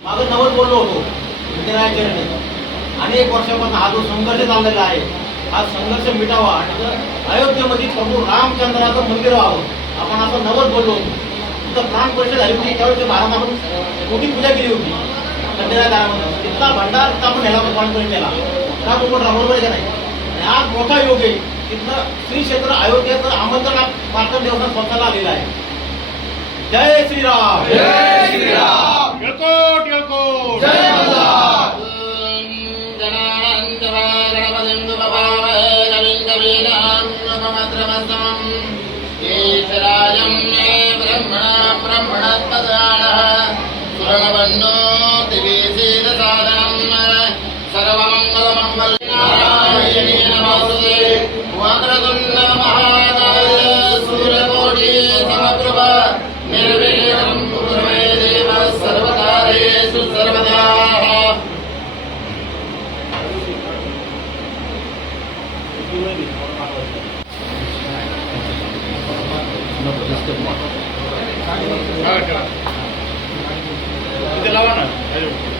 मागं नवल बोललो होतो चरणी अनेक वर्षापासून हा जो संघर्ष चाललेला आहे हा संघर्ष मिटावा आणि अयोध्येमध्ये प्रभू रामचंद्राचं मंदिर व्हावं आपण असं नवल बोललो होतो. तिथं प्राण परिषद झाली होती त्यावेळी महाराजांनी मोठी पूजा केली होती. दारामध्ये तिथला भंडार तिथं आपण ह्याला प्राण परिषद केला का बरोबर बरोबर का नाही? आणि आज मोठा योग आहे. तिथलं श्री क्षेत्र अयोध्येचं आमंत्रण पाटण देवस्थान स्वतःला आलेलं आहे. जय श्रीराम. जय श्रीराम. लावा ना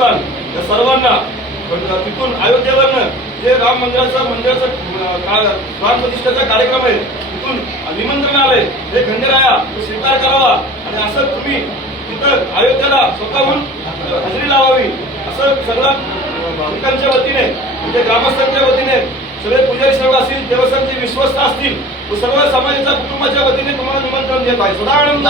संस्थान या सर्वांना पण तिथून अयोध्येवरनं जे राम मंदिराचा मंदिराचा प्राण कार्यक्रम आहे तिथून निमंत्रण आले हे खंडेराया स्वीकार करावा. आणि असं तुम्ही तिथं अयोध्येला स्वतःहून हजेरी लावावी. असं सगळ्या भाविकांच्या वतीने म्हणजे ग्रामस्थांच्या वतीने सगळे पुजारी सर्व असतील देवस्थानचे विश्वस्त असतील सर्व समाजाच्या कुटुंबाच्या वतीने तुम्हाला निमंत्रण देत आहे. सदानंद